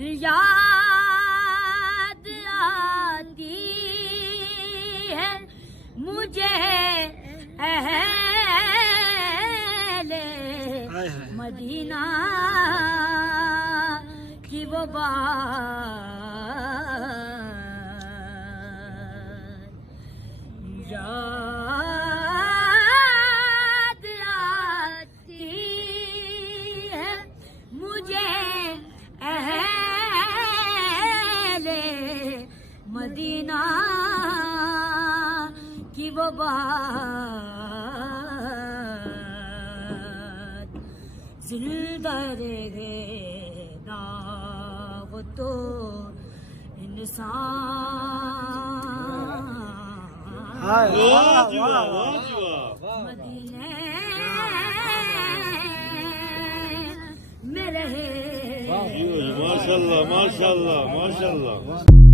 یاد آتی ہے مجھے اہل مدینہ کی وہ بات، یاد آتی ہے مجھے اہل مدینہ کی وہ بات، زندہ رہے داغ تو انسان مدینے میں رہے۔ ماشاءاللہ ماشاءاللہ ماشاءاللہ۔